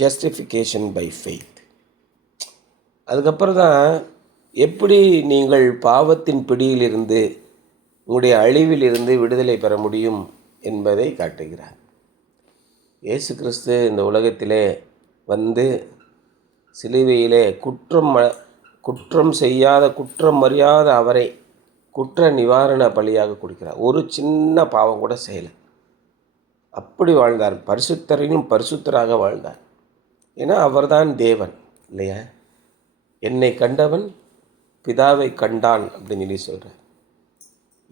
Justification by faith. அதுக்கப்புறம் தான் எப்படி நீங்கள் பாவத்தின் பிடியிலிருந்து உங்களுடைய அழிவிலிருந்து விடுதலை பெற முடியும் என்பதை காட்டுகிறார். இயேசு கிறிஸ்து இந்த உலகத்திலே வந்து சிலுவையிலே குற்றம் செய்யாத குற்றம் அறியாத அவரை குற்ற நிவாரண பலியாக கொடுக்கிறார். ஒரு சின்ன பாவம் கூட செய்யலை. அப்படி வாழ்ந்தார். பரிசுத்தரையும் பரிசுத்தராக வாழ்ந்தார். ஏன்னா அவர்தான் தேவன் இல்லையா? என்னை கண்டவன் பிதாவை கண்டான் அப்படின்னு சொல்லி சொல்கிறார்.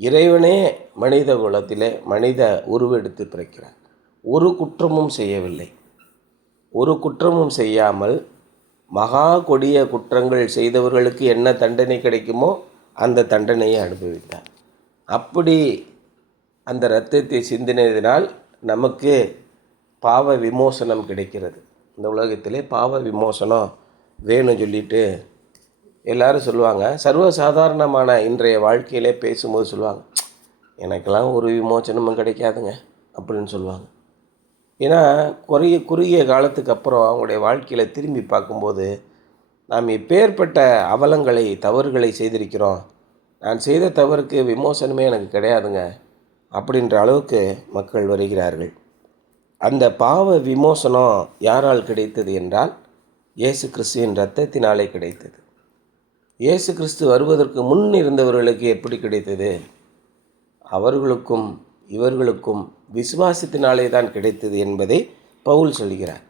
இறைவனே மனித குலத்திலே மனித உருவெடுத்து பிறக்கிறார். ஒரு குற்றமும் செய்யவில்லை. ஒரு குற்றமும் செய்யாமல் மகா கொடிய குற்றங்கள் செய்தவர்களுக்கு என்ன தண்டனை கிடைக்குமோ அந்த தண்டனையை அனுபவித்தார். அப்படி அந்த இரத்தத்தை சிந்தினதினால் நமக்கு பாவ விமோசனம் கிடைக்கிறது. இந்த உலகத்திலே பாவ விமோசனம் வேணும்னு சொல்லிட்டு எல்லாரும் சொல்லுவாங்க. சர்வசாதாரணமான இன்றைய வாழ்க்கையிலே பேசும்போது சொல்லுவாங்க, எனக்கெல்லாம் ஒரு விமோசனமும் கிடைக்காதுங்க அப்படின்னு சொல்லுவாங்க. ஏன்னா குறுகிய காலத்துக்கு அப்புறம் அவங்களுடைய வாழ்க்கையில் திரும்பி பார்க்கும்போது நாம் எப்பேற்பட்ட அவலங்களை தவறுகளை செய்திருக்கிறோம், நான் செய்த தவறுக்கு விமோசனமே எனக்கு கிடையாதுங்க அப்படின்ற அளவுக்கு மக்கள் வருகிறார்கள். அந்த பாவ விமோசனம் யாரால் கிடைத்தது என்றால் இயேசு கிறிஸ்துவின் இரத்தத்தினாலே கிடைத்தது. இயேசு கிறிஸ்து வருவதற்கு முன் இருந்தவர்களுக்கு எப்படி கிடைத்தது? அவர்களுக்கும் இவர்களுக்கும் விசுவாசத்தினாலே தான் கிடைத்தது என்பதை பவுல் சொல்கிறார்.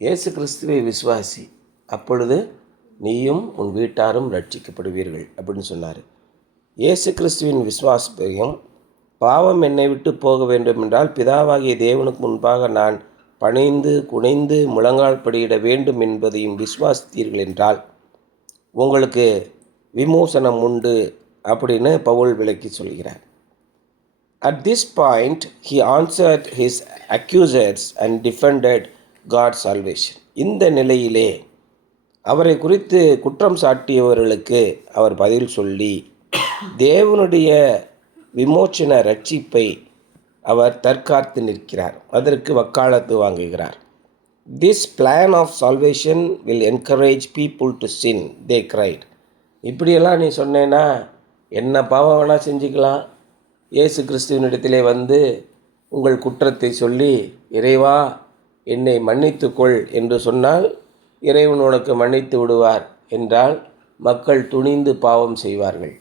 இயேசு கிறிஸ்துவை விசுவாசி, அப்பொழுது நீயும் உன் வீட்டாரும் ரட்சிக்கப்படுவீர்கள் அப்படின்னு சொன்னார். இயேசு கிறிஸ்துவின் விசுவாசத்தையும் பாவம் என்னை விட்டு போக வேண்டும் என்றால் பிதாவாகிய தேவனுக்கு முன்பாக நான் பணிந்து குனிந்து முழங்கால் படியிட வேண்டும் என்பதையும் விசுவாசித்தீர்கள் என்றால் உங்களுக்கு விமோசனம் உண்டு அப்படின்னு பவுல் விளக்கி சொல்கிறார். At this point, he answered his accusers and defended God's salvation. இந்த நிலையிலே அவரை குறித்து குற்றம் சாட்டியவர்களுக்கு அவர் பதில் சொல்லி தேவனுடைய விமோச்சன ரட்சிப்பை அவர் தற்காத்து நிற்கிறார். அதற்கு வக்காலத்து வாங்குகிறார். This plan of salvation will encourage people to sin, they cried. இப்படியெல்லாம் நீ சொன்னேன்னா என்ன பாவம் வேணால் செஞ்சுக்கலாம், இயேசு கிறிஸ்துவனிடத்திலே வந்து உங்கள் குற்றத்தை சொல்லி இறைவா என்னை மன்னித்துக்கொள் என்று சொன்னால் இறைவன் உனக்கு மன்னித்து விடுவார் என்றால் மக்கள் துணிந்து பாவம் செய்வார்கள்.